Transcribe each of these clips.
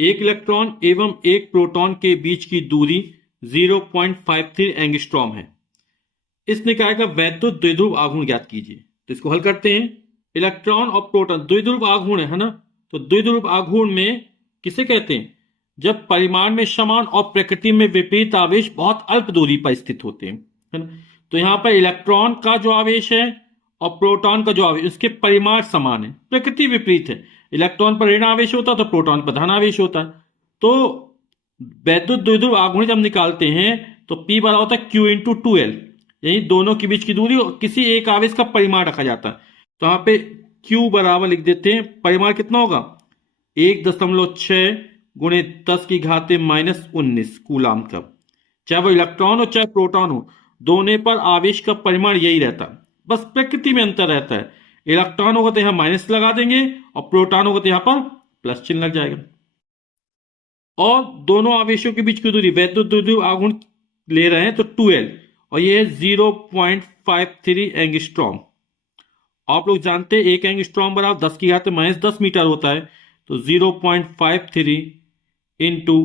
एक इलेक्ट्रॉन एवं एक प्रोटॉन के बीच की दूरी 0.53 एंगस्ट्रॉम है। इस निकाय का वैद्युत द्विध्रुव आघूर्ण ज्ञात कीजिए। तो इसको हल करते हैं। इलेक्ट्रॉन और प्रोटॉन द्विध्रुव आघूर्ण है ना, तो द्विध्रुव आघूर्ण में किसे कहते हैं? जब परिमाण में समान और प्रकृति में विपरीत आवेश बहुत अल्प दूरी पर स्थित होते हैं, है ना। तो यहां पर इलेक्ट्रॉन का जो आवेश है और प्रोटॉन का जो आवेश, उसके परिमाण समान है, प्रकृति विपरीत है। इलेक्ट्रॉन पर ऋण आवेश होता है तो प्रोटॉन पर धन आवेश होता है। तो वैद्युत द्विध्रुव आघूर्ण जब निकालते हैं तो P बराबर होता है Q इंटू 2L, यही दोनों के बीच की दूरी और किसी एक आवेश का परिमाण रखा जाता है। तो यहां पे Q बराबर लिख देते हैं, परिमाण कितना होगा 1.6 गुणे 10 की घाते -19 कूलाम का। चाहे वो इलेक्ट्रॉन हो चाहे प्रोटॉन हो, दोनों पर आवेश का परिमाण यही रहता है, बस प्रकृति में अंतर रहता है। इलेक्ट्रॉन होगा तो यहां माइनस लगा देंगे और प्रोटॉन होगा तो यहां पर प्लस चिन्ह लग जाएगा। और दोनों आवेशों के बीच की दूरी वैद्युत द्विध्रुव आघूर्ण ले रहे हैं तो 2L और ये है 0.53 एंगस्ट्रॉम। आप लोग जानते हैं 1 एंगस्ट्रॉम बराबर 10 की घात -10 मीटर होता है। तो 0.53 इंटू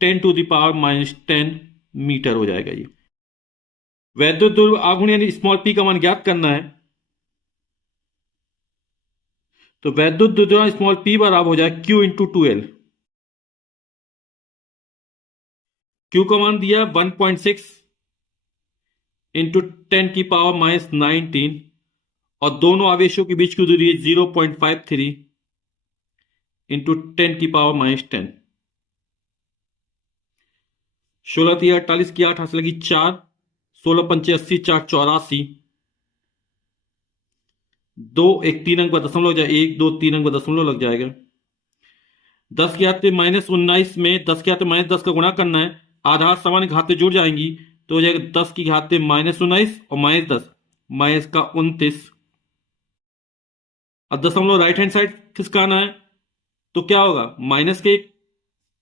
10⁻⁻10 मीटर हो जाएगा ये। वैद्युत द्विध्रुव आघूर्ण यानी स्मॉल p का मान ज्ञात करना है। तो वैद्युत द्विध्रुव स्मॉल p बराबर हो जाए Q इंटू 2L। Q का मान दिया 1.6 इंटू 10⁻⁻19 और दोनों आवेशों के बीच की दूरी है 0.53 इंटू 10⁻⁻10। 16 3 48 की 8 हाथ लगी 4, 16 पंचे 80, 4 84, 2 1 3 अंक का दशमलव लग जाएगा, 1 2 3 अंक का दशमलव लग जाएगा। 10 की घात -19 में 10 की घात -10 का गुणा करना है, आधार समान घातें जुड़ जाएंगी तो हो जाएगा 10 की घात -19 और -10 -29। अब दशमलव राइट हैंड साइड खिसकाना है तो क्या होगा, माइनस के एक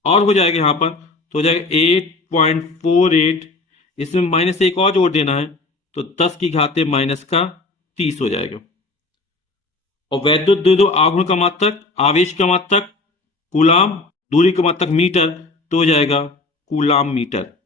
और हो जाएगा यहां पर, तो हो जाएगा 8.48। इसमें माइनस एक और जोड़ देना है तो 10 की घात -30 हो जाएगा। और वैद्युत द्विध्रुव आघूर्ण का मात्रक, आवेश का मात्रक कूलाम, दूरी का मात्रक मीटर, तो हो जाएगा कूलाम मीटर।